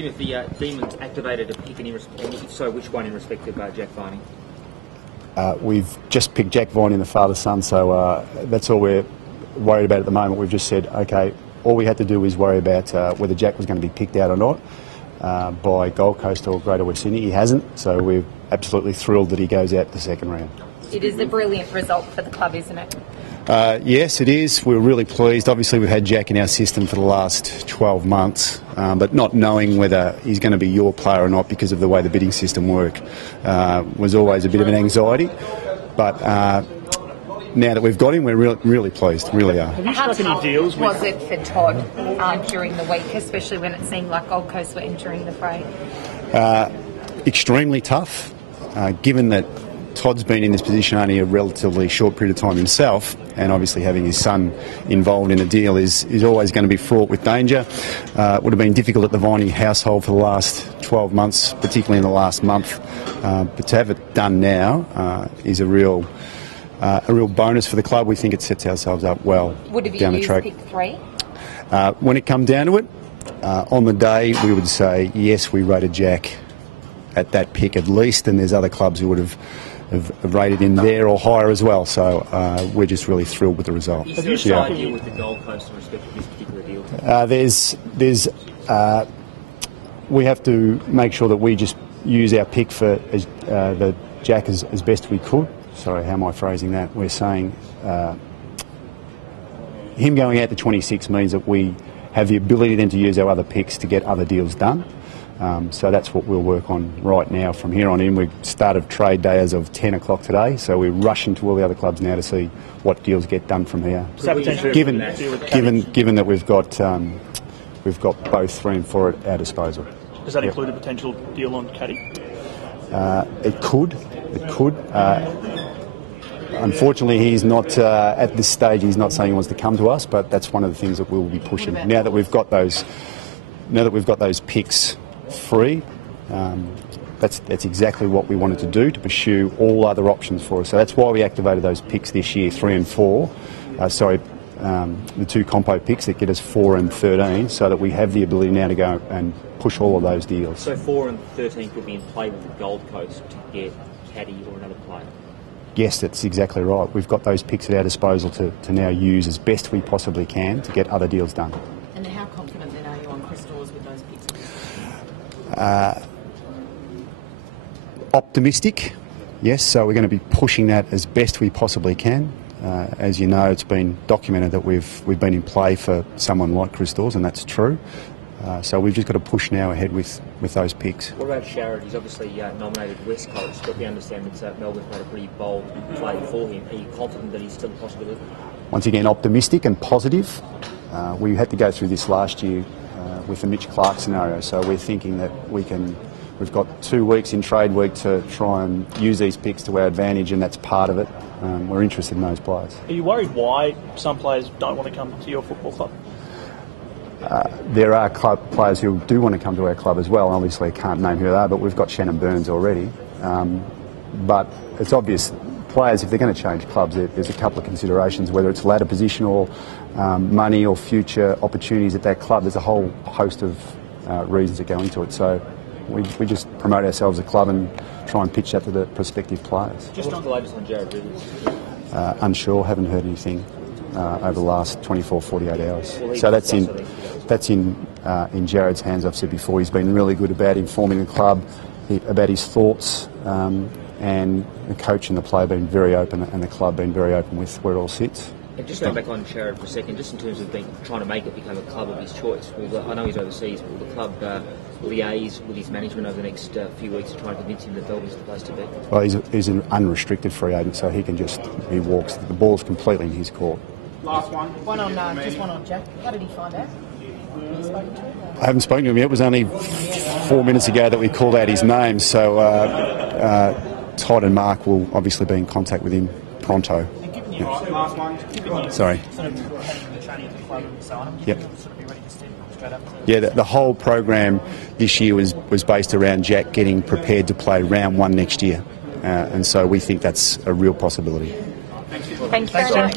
Tim, if the Demons activated a pick, and if so, which one in respect of Jack Viney? We've just picked Jack Viney and the father-son, so that's all we're worried about at the moment. We've just said, OK, all we had to do was worry about whether Jack was going to be picked out or not by Gold Coast or Greater West Sydney. He hasn't, so we're absolutely thrilled that he goes out the second round. It is a brilliant result for the club, isn't it? Yes, it is. We're really pleased. Obviously, we've had Jack in our system for the last 12 months, but not knowing whether he's going to be your player or not because of the way the bidding system works was always a bit of an anxiety. But now that we've got him, we're really pleased, really are. How tough was it for Todd during the week, especially when it seemed like Gold Coast were entering the fray? Extremely tough, given that Todd's been in this position only a relatively short period of time himself, and obviously having his son involved in a deal is always going to be fraught with danger. It would have been difficult at the Viney household for the last 12 months, particularly in the last month. But to have it done now is a real bonus for the club. We think it sets ourselves up well down the track. Would pick 3? When it come down to it, on the day we would say yes, we rated Jack at that pick at least, and there's other clubs who would have rated him there or higher as well. So we're just really thrilled with the result. Is there a side deal with the Gold Coast in respect to this particular deal? We have to make sure that we just use our pick for the Jack as best we could. Sorry, how am I phrasing that? We're saying him going out to 26 means that we have the ability then to use our other picks to get other deals done. So that's what we'll work on right now from here on in. We started trade day as of 10 o'clock today, so we're rushing to all the other clubs now to see what deals get done from here. Given that we've got both 3 and 4 at our disposal. Does that include a potential deal on Caddy? It could. Unfortunately, he's not at this stage. He's not saying he wants to come to us, but that's one of the things that we'll be pushing now that we've got those. Now that we've got those picks free, that's exactly what we wanted to do, to pursue all other options for us. So that's why we activated those picks this year, 3 and 4. The 2 compo picks that get us 4 and 13, so that we have the ability now to go and push all of those deals. So 4 and 13 could be in play with the Gold Coast to get Caddy or another player? Yes, that's exactly right. We've got those picks at our disposal to now use as best we possibly can to get other deals done. And how confident then are you on Chris Dawes with those picks? Optimistic, yes. So we're going to be pushing that as best we possibly can. As you know, it's been documented that we've been in play for someone like Chris Dawes, and that's true. So we've just got to push now ahead with those picks. What about Sharrod? He's obviously nominated West Coast, but we understand that Melbourne's made a pretty bold play for him. Are you confident that he's still a possibility? Once again, optimistic and positive. We had to go through this last year with the Mitch Clark scenario, so we're thinking that we've got 2 weeks in trade week to try and use these picks to our advantage, and that's part of it. We're interested in those players. Are you worried why some players don't want to come to your football club? There are players who do want to come to our club as well. Obviously, I can't name who they are, but we've got Shannon Burns already. But it's obvious, players, if they're going to change clubs, there's a couple of considerations, whether it's ladder position or money or future opportunities at that club. There's a whole host of reasons that go into it. So we just promote ourselves as a club and try and pitch that to the prospective players. Just on the latest on Jarrod Rivers? Unsure, haven't heard anything over the last 24, 48 hours. So that's in Jarrod's hands. I've said before, he's been really good about informing the club about his thoughts, and the coach and the player been very open, and the club been very open with where it all sits. And just going back on Sharrod for a second, just in terms of trying to make it become a club of his choice, I know he's overseas, but will the club liaise with his management over the next few weeks to try and convince him that Melbourne's the place to be? Well, he's an unrestricted free agent, so he walks. The ball's completely in his court. Last one. One on Jack. How did he find out? I haven't spoken to him yet. It was only 4 minutes ago that we called out his name, so Todd and Mark will obviously be in contact with him pronto. Last one. Sorry. Yep. Yeah, the whole program this year was based around Jack getting prepared to play round 1 next year, and so we think that's a real possibility. Thank you very much.